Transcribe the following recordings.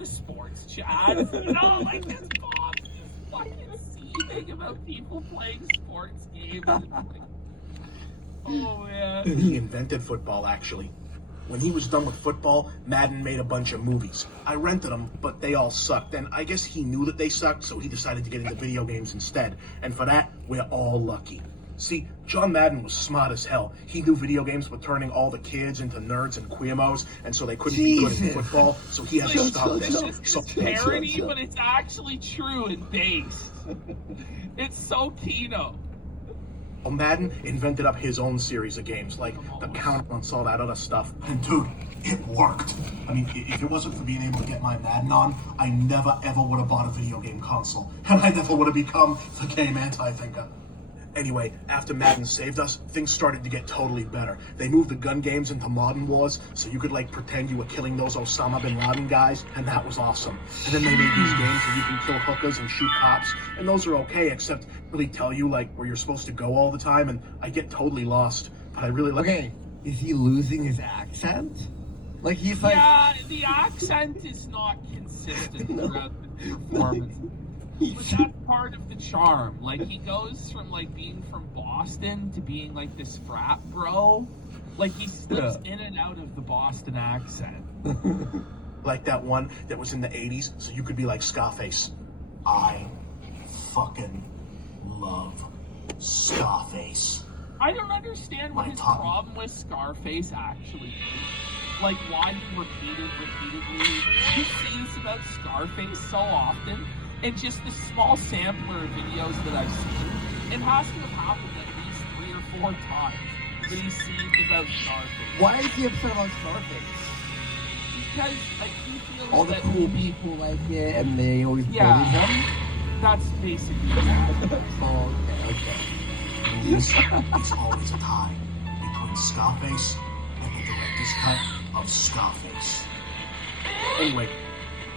the sports chat. You know, like his mom's just fucking seething about people playing sports games. Oh man. He invented football, actually. When he was done with football, Madden made a bunch of movies. I rented them, but they all sucked, and I guess he knew that they sucked, so he decided to get into video games instead. And for that, we're all lucky. See, John Madden was smart as hell. He knew video games were turning all the kids into nerds and queemos, and so they couldn't be good at football, so he had to stop this. So It's parody, but it's actually true and based. It's so Kino. Madden invented up his own series of games, like the Counter-Punch, all that other stuff. And dude, it worked. I mean, if it wasn't for being able to get my Madden on, I never ever would have bought a video game console. And I never would have become the game anti-thinker. Anyway, after Madden saved us, things started to get totally better. They moved the gun games into Modern Wars, so you could like pretend you were killing those Osama bin Laden guys, and that was awesome. And then they made these games where you can kill hookers and shoot cops, and those are okay, except really tell you like where you're supposed to go all the time, and I get totally lost. But I really like. Okay, is he losing his accent? Like he's like. Yeah, the accent is not consistent throughout the performance. But that's part of the charm. Like, he goes from, like, being from Boston to being, like, this frat bro. Like, he slips in and out of the Boston accent. Like that one that was in the 80s, so you could be like Scarface. I fucking love Scarface. I don't understand what his problem with Scarface actually is. Like, why he repeatedly sings about Scarface so often. And just the small sampler of videos that I've seen, it has to have happened at least 3 or 4 times that he sings about Scarface. Why is he upset about Scarface? Because like he feels all the that cool people like it, and they always bully him. That's basically it. Oh, okay. There's always a tie between Scarface and the director's cut of Scarface. Anyway,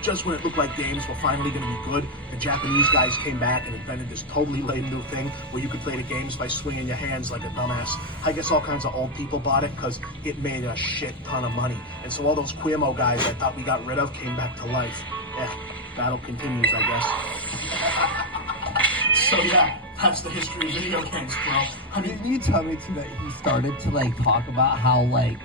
just when it looked like games were finally going to be good, the Japanese guys came back and invented this totally lame new thing where you could play the games by swinging your hands like a dumbass. I guess all kinds of old people bought it because it made a shit ton of money. And so all those Quimo guys I thought we got rid of came back to life. Battle continues, I guess. So yeah, that's the history of video games, bro. I mean, didn't you tell me too that he started to like talk about how like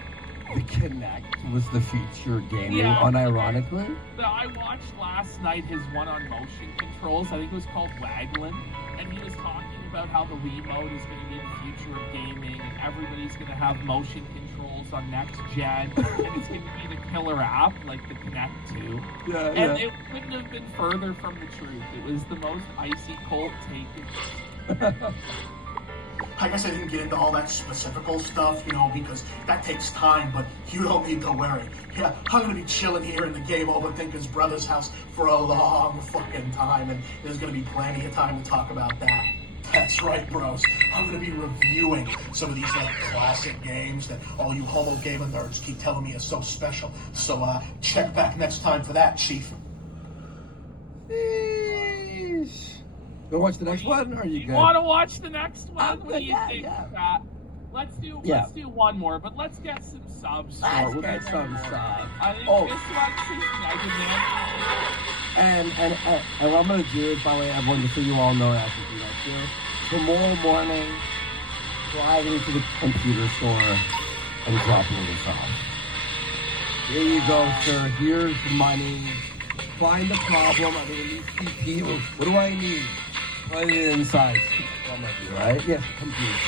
the Kinect was the future gaming, unironically? I watched last night his one on motion controls. I think it was called Waggling, and he was talking about how the Wiimote is going to be the future of gaming, and everybody's going to have motion controls on next gen, and it's going to be the killer app like the Kinect 2. And it couldn't have been further from the truth. It was the most icy cold take. I guess I didn't get into all that specifical stuff, you know, because that takes time, but you don't need to worry. Yeah, I'm gonna be chilling here in the Game Over Thinker's brother's house for a long fucking time, and there's gonna be plenty of time to talk about that. That's right, bros. I'm gonna be reviewing some of these like classic games that all you homo gamer nerds keep telling me are so special. So check back next time for that, Chief. You want to watch the next one, or are you good? You want to watch the next one? What do you think of that? Let's do one more, but let's get some subs. Let's get some subs. I think this one's Mega Man. And what I'm gonna do is, by the way, everyone, just so you all know, as you guys do, tomorrow morning, drive into the computer store and drop this off. Here you go, sir. Here's the money. Find the problem. I'm gonna need CPU. What do I need? Put it inside. Right? Yes, computer.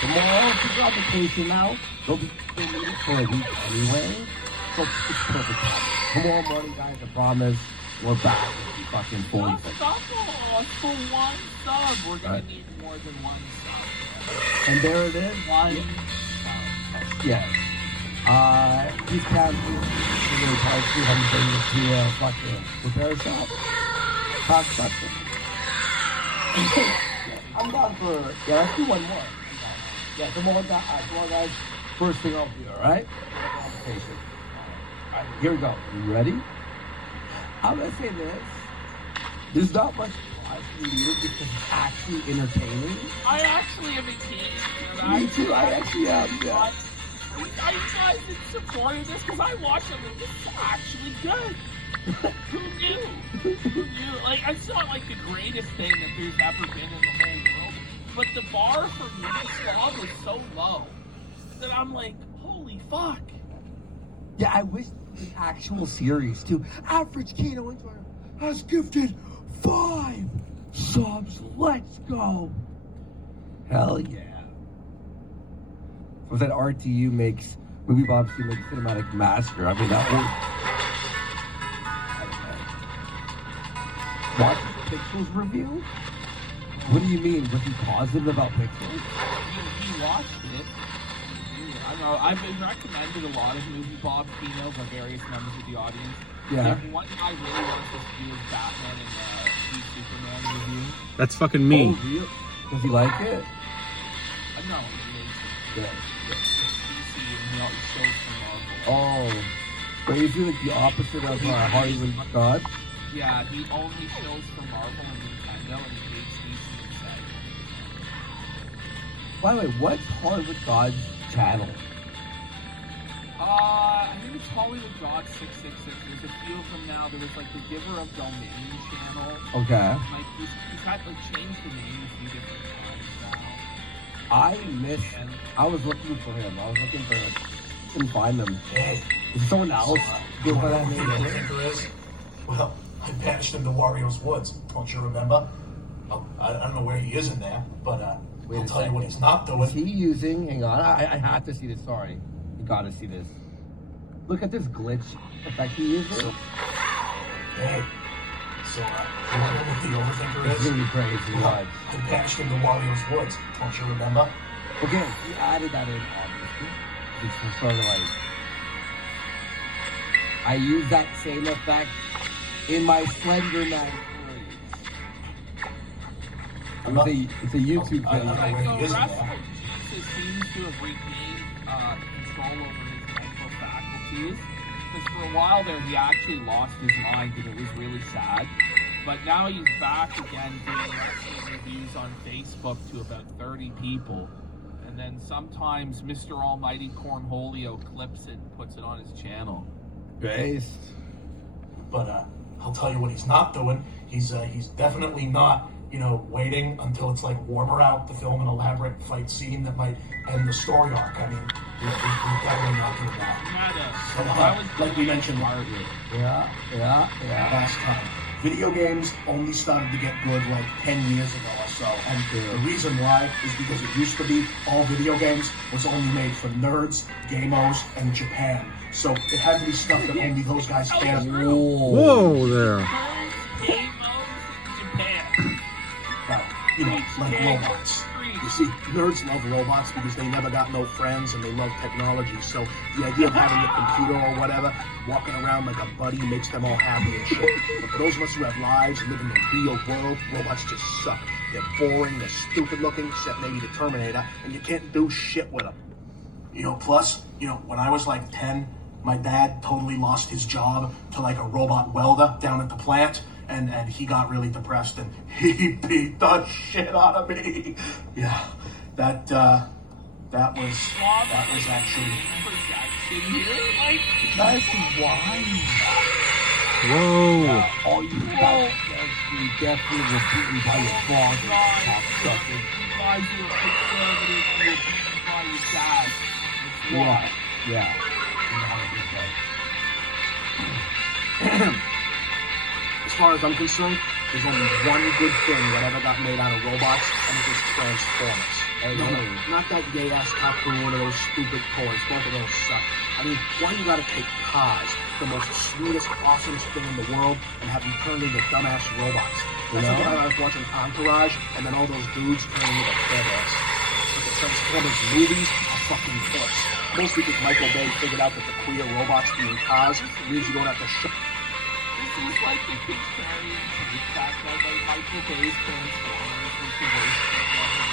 Tomorrow, pick your application now. They'll need it for a week anyway. So it's perfect time. Tomorrow morning, guys, I promise, we're back with the fucking 40 seconds. For one sub. We're gonna need more than one sub. And there it is. One. Yes. These tabs, we're gonna try to see how to bring this to a fucking repair shop. Talk something. I'm down for, let's do one more. Yeah, come on, guys. First thing I'll do, alright? Application. Alright, here we go. You ready? I'm gonna say this. There's not much class needed because it's actually entertaining. I actually am engaged. Me too, I actually am, yeah. I tried to support this because I watch them and it's actually good. Who knew? Who knew? Like, it's not like the greatest thing that there's ever been in the whole world, but the bar for Miroslav was so low that I'm like, holy fuck. Yeah, I wish the actual series too. Average Kino Insider has gifted 5 subs. Let's go. Hell yeah. Was that RTU makes Movie Bob Q makes Cinematic Master? I mean, that was. Watch the Pixels review? What do you mean? Was he positive about Pixels? He watched it. I know. I've been recommended a lot of Movie Bob Kino by various members of the audience. Yeah. If one I really want to do is Batman and Superman review. That's fucking me. Oh, really? Does he like it? No, he is. Yeah. DC and he always shows for Marvel. Oh. But he's doing the opposite of Hollywood God? Yeah, he only shows for Marvel and Nintendo, and he hates DC and Sega. By the way, what's Hollywood God's channel? I think it's Hollywood God 666. There's a few of them now. There was like the Giver of Domain channel. Okay. Like he's had like changed the name a few different times now. I was looking for him. I was looking for him. Couldn't find him. Hey, is there someone else? Go by that name. Well, I banished him to Wario's Woods. Don't you remember? Oh, I don't know where he is in there, but I'll tell you what he's not doing. Is he using? Hang on, I have to see this. Sorry, you gotta see this. Look at this glitch effect he uses. Hey, so you wanna know what the overthinker It's is? gonna be crazy. Watch. I banished him to Wario's Woods. Don't you remember? Okay, he added that in obviously. It's sort of like I use that same effect in my Slender Man series. It's a YouTube I don't know video. where So he is in Wrestler there. Jesus seems to have regained control over his mental faculties. Because for a while there, he actually lost his mind, and it was really sad. But now he's back again doing wrestling reviews on Facebook to about 30 people. And then sometimes Mr. Almighty Cornholio clips it and puts it on his channel. Based. But I'll tell you what he's not doing. He's definitely not, waiting until it's like warmer out to film an elaborate fight scene that might end the story arc. I mean, we're definitely not doing that. That was Like we mentioned Yeah. last time, video games only started to get good like 10 years ago or so. And the reason why is because it used to be all video games was only made for nerds, gamos, and Japan. So it had to be stuff that only those guys cared about. Whoa there. Game modes in Japan. Like robots. You see, nerds love robots because they never got no friends and they love technology. So the idea of having a computer or whatever, walking around like a buddy makes them all happy and shit. But for those of us who have lives and live in the real world, robots just suck. They're boring, they're stupid looking, except maybe the Terminator, and you can't do shit with them. Plus, when I was like 10, my dad totally lost his job to like a robot welder down at the plant. And he got really depressed and he beat the shit out of me. Yeah, that was actually. That's why. Whoa. All you guys definitely will beat me by your father. Cocksucker. Yeah. As far as I'm concerned, there's only one good thing that ever got made out of robots, and it was Transformers. No, not that gay-ass cartoon or those stupid toys. Both of those suck. I mean, why you gotta take cars, the most sweetest, awesomest thing in the world, and have them turned into dumbass robots? That's like when I was watching Entourage, and then all those dudes turn into badass. But the Transformers movies are fucking puss. Mostly because Michael Bay figured out that the queer robots being cars means you don't have to show. This is like the Contrarian take back that like Michael Bay's Transformers was the worst thing ever.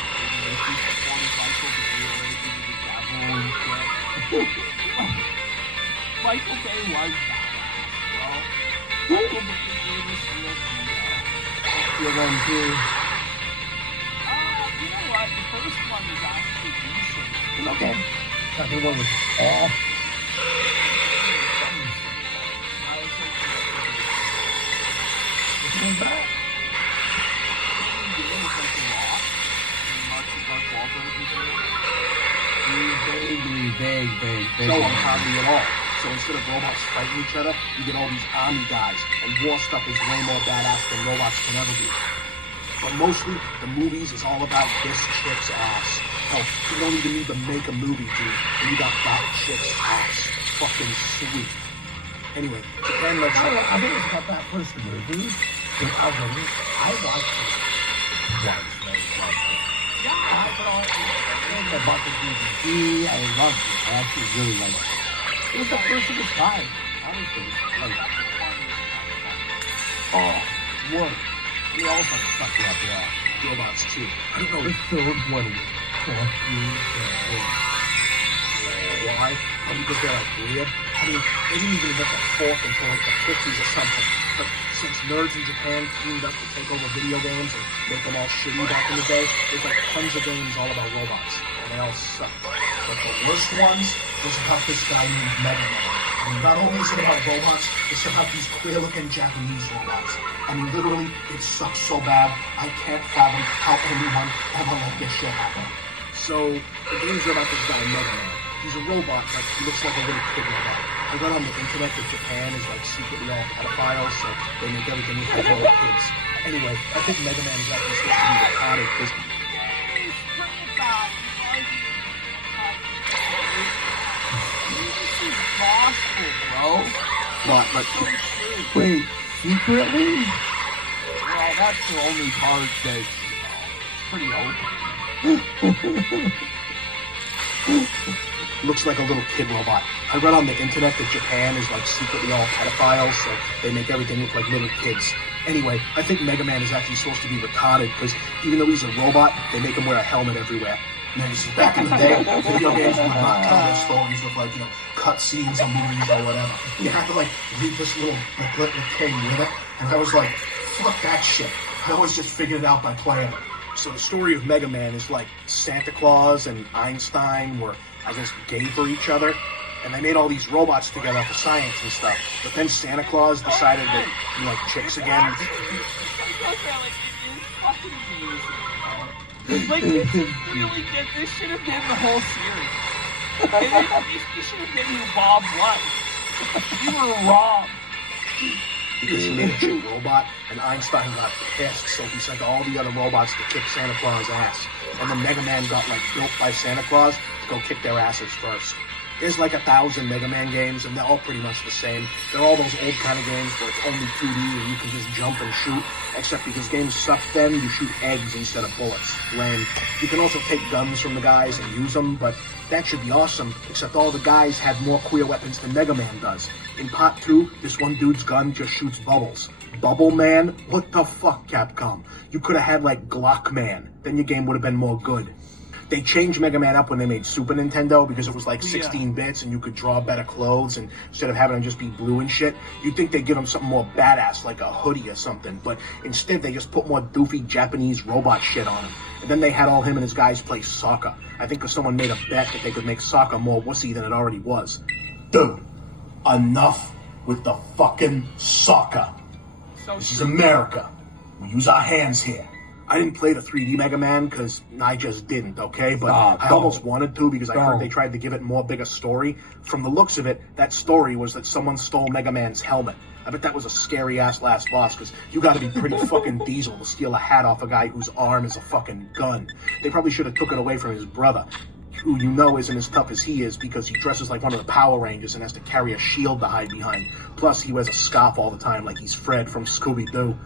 He supported Michael Bay raising the devil and shit. Michael Bay was badass, bro. Michael Bay gave us real hero. You're one too. You know what? The first one was actually decent. Okay. Second one was off. I was like, Who's that? Big. So untimely at all. So instead of robots fighting each other, you get all these army guys, and war stuff is way more badass than robots can ever be. But mostly, the movies is all about this chick's ass. Hell, you don't even need to make a movie, dude, and you got that chick's ass. Fucking sweet. Anyway, Japan loves I think it's about that first movie. I watched it once, right? Yeah, I put on a bunch of DVD. I loved it. I actually really liked it. It was the first of its kind, honestly. Like, what? We all fucking sucked it up, yeah. robots too. I don't know The third one was why. Because they're like weird. I mean, they didn't even invent the fourth until like the 50s or something. But since nerds in Japan teamed up to take over video games and make them all shitty back in the day, there's like tons of games all about robots. And they all suck. But the worst ones was about this guy named Mega Man. I mean, not only is it about robots, it's about these queer-looking Japanese robots. I mean, literally, it sucks so bad, I can't fathom how anyone ever let this shit happen. So, the games are about this guy, Mega Man. He's a robot that looks like a little kid robot. I read on the internet that Japan is like secretly all pedophiles, so they make everything look like little kids. Anyway, I think Mega Man is actually supposed to be retarded because what? Like, Wait, secretly? Well, that's the only part that's pretty open. looks like a little kid robot. I read on the internet that Japan is like secretly all pedophiles, so they make everything look like little kids. Anyway, I think Mega Man is actually supposed to be retarded because even though he's a robot, they make him wear a helmet everywhere. And then you see, back in the day, video games would not tell their stories with like, cut scenes or movies or whatever. You had to like read this little booklet that came with it, and I was like, fuck that shit. I always just figured it out by playing it. So the story of Mega Man is like Santa Claus and Einstein were, I guess, gay for each other, and they made all these robots together for science and stuff. But then Santa Claus decided that he liked chicks again. Like, this really good. This should have been the whole series. This should have been you Bob White. You were wrong. Because he made a chick robot, and Einstein got pissed, so he sent all the other robots to kick Santa Claus' ass. And then Mega Man got, like, built by Santa Claus to go kick their asses first. There's like 1,000 Mega Man games, and they're all pretty much the same. They're all those old kind of games where it's only 2D and you can just jump and shoot. Except because games suck then, you shoot eggs instead of bullets. Lame. You can also take guns from the guys and use them, but that should be awesome, except all the guys had more queer weapons than Mega Man does. In Part 2, this one dude's gun just shoots bubbles. Bubble Man? What the fuck, Capcom? You could have had, like, Glock Man. Then your game would have been more good. They changed Mega Man up when they made Super Nintendo because it was like 16 bits and you could draw better clothes, and instead of having them just be blue and shit, you'd think they'd give him something more badass like a hoodie or something, but instead they just put more doofy Japanese robot shit on him. And then they had all him and his guys play soccer. I think because someone made a bet that they could make soccer more wussy than it already was. Dude, enough with the fucking soccer. This is America. We use our hands here. I didn't play the 3D Mega Man because I just didn't, okay? But I almost wanted to because I heard they tried to give it more bigger story. From the looks of it, that story was that someone stole Mega Man's helmet. I bet that was a scary-ass last boss because you gotta be pretty fucking diesel to steal a hat off a guy whose arm is a fucking gun. They probably should have took it away from his brother, who you know isn't as tough as he is because he dresses like one of the Power Rangers and has to carry a shield to hide behind. Plus, he wears a scarf all the time like he's Fred from Scooby-Doo.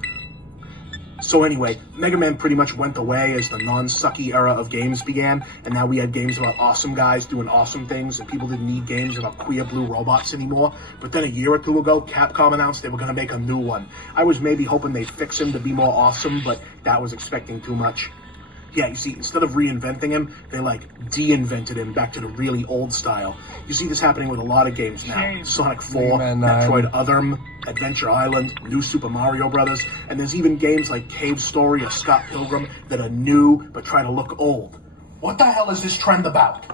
So anyway, Mega Man pretty much went away as the non-sucky era of games began, and now we had games about awesome guys doing awesome things, and people didn't need games about queer blue robots anymore. But then a year or two ago, Capcom announced they were going to make a new one. I was maybe hoping they'd fix him to be more awesome, but that was expecting too much. Yeah, you see, instead of reinventing him, they, like, de-invented him back to the really old style. You see this happening with a lot of games now. Sonic 4, Metroid Otherm, Adventure Island, New Super Mario Brothers, and there's even games like Cave Story or Scott Pilgrim that are new but try to look old. What the hell is this trend about?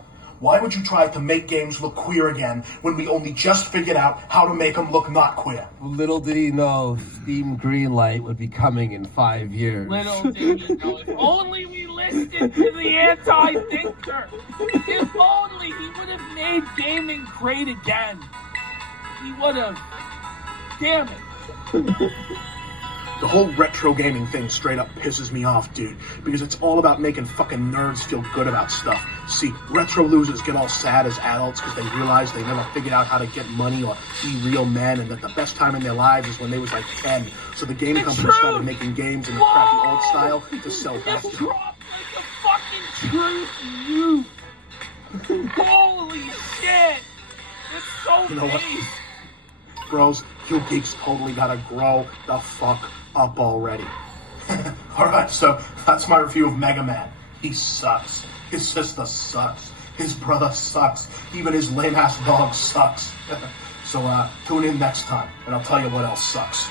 Why would you try to make games look queer again when we only just figured out how to make them look not queer? Little did he know Steam Greenlight would be coming in 5 years. Little did he know. If only we listened to the anti-thinker. If only he would have made gaming great again. He would have. Damn it. The whole retro gaming thing straight up pisses me off, dude, because it's all about making fucking nerds feel good about stuff. See, retro losers get all sad as adults because they realize they never figured out how to get money or be real men, and that the best time in their lives is when they was like 10. So the game company started making games in the crappy old style to sell back to them. Dropped like a fucking truth, you. Holy shit! It's so You know what? base. Bros, you geeks totally gotta grow the fuck up already. Alright, so that's my review of Mega Man. He sucks. His sister sucks. His brother sucks. Even his lame-ass dog sucks. So tune in next time, and I'll tell you what else sucks.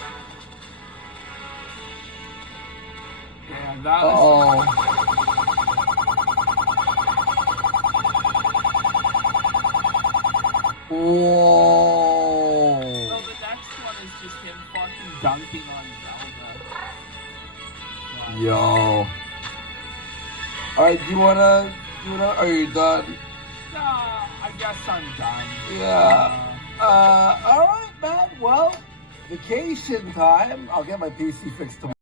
Yeah, that was Whoa. So the next one is just him fucking dunking on Zelda. Yo. Alright, are you done? Nah, I guess I'm done. Yeah. Alright, man. Well, vacation time. I'll get my PC fixed tomorrow.